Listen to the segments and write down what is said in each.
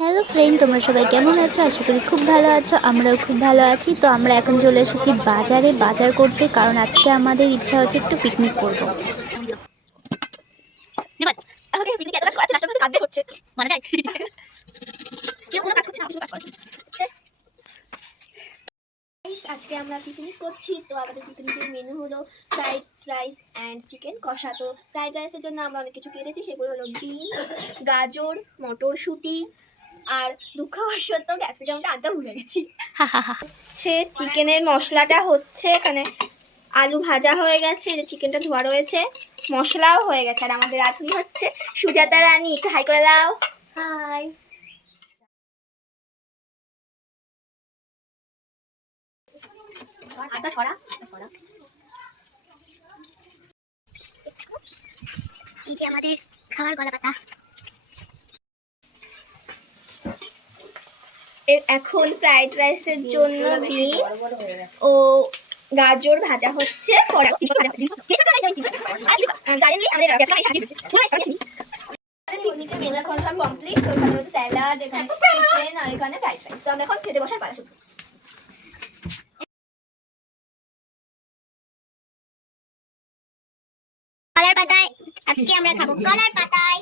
Hello friend, তোমরা সবাই কেমন আছো? আশা করি খুব ভালো আছো। আমরাও খুব ভালো আছি। তো আমরা এখন চলে এসেছি বাজার করতে, কারণ আজকে আমাদের ইচ্ছা হচ্ছে একটু পিকনিক করবো। আজকে আমরা পিকনিক করছি। তো আমাদের পিকনিকের মেনু হলো ফ্রাইড রাইস অ্যান্ড চিকেন কষা। তো ফ্রাইড রাইসের জন্য আমরা অনেক কিছু কেটেছি, সেগুলো হলো বিনস, গাজর, মটরশুঁটি আর দুঃখবশত ক্যাপসিকামটা আনতে ভুলে গেছি। হচ্ছে চিকেনের মশলাটা হচ্ছে এখানে, আলু ভাজা হয়ে গেছে, চিকেনটা ধোয়া রয়েছে, মশলাও হয়ে গেছে। আর আমাদের রাঁধুনি হচ্ছে সুজাতা রানী। একটু হাই করে দাও। হাই। আটা ছড়া এই যে আমাদের খাবার গলা পাতা। এখন ফ্রাইড রাইসের জন্য বিনস ও গাজর ভাজা হচ্ছে। স্যালাড, এখানে চিকেন আর এখানে ফ্রাইড রাইস। তো আমরা এখন খেতে বসার পালা শুরু। কলার পাতায় আজকে আমরা খাবো কলার পাতায়।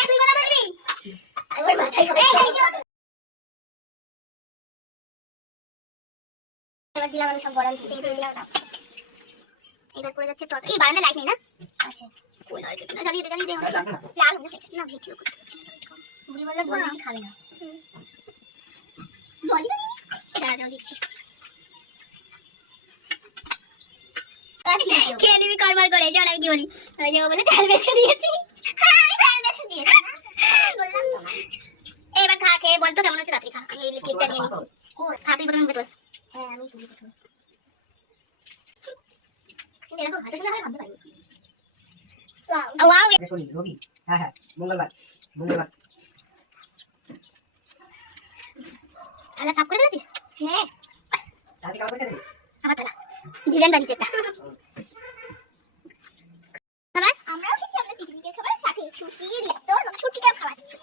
তুই কথা বলবি? আমার মাথায় এবার দিলাম আমি সব গরম দিয়ে দিলাম। এবার পড়ে যাচ্ছে তরকারি। এই বারান্দায় লাইট নেই না? আচ্ছা, ওই লাইটটা জ্বালিয়ে দে লাল না ভিডিও করতে হচ্ছে। বুড়ি বলল জল বেশি খাবে না। জলই জল দিচ্ছি। খেয়ে দিবি কারবার করে। যখন আমি কি বলি, ওই যে বলে চাল বেছে দিয়েছি। হ্যাঁ, আমি চাল বেছে দিয়েছি না বললাম তোমায়। এবার খা, খেয়ে বল তো কেমন হচ্ছে। তাড়াতাড়ি খা, আমি এই লিপস্টিকটা নিয়ে নিই। খা তুই প্রথমে মুখে তোল। হ্যাঁ, আমি তুলি প্রথমে। এরকম হাতে শোনা হয় ভাবতে পারি। ওয়াও, শনি রবি, হ্যাঁ মঙ্গলবার। তাহলে সাফ করে দিয়েছিস? হ্যাঁ, তাহলে কাপড় কেটে দে। আমার তালা ডিজাইন বানিয়েছে একটা খাবার। আমরাও খেয়েছি, আমরা পিকনিকের খাবার সাথে সুশি, রিত্তর, ছুটিকার খাওয়া দিচ্ছি।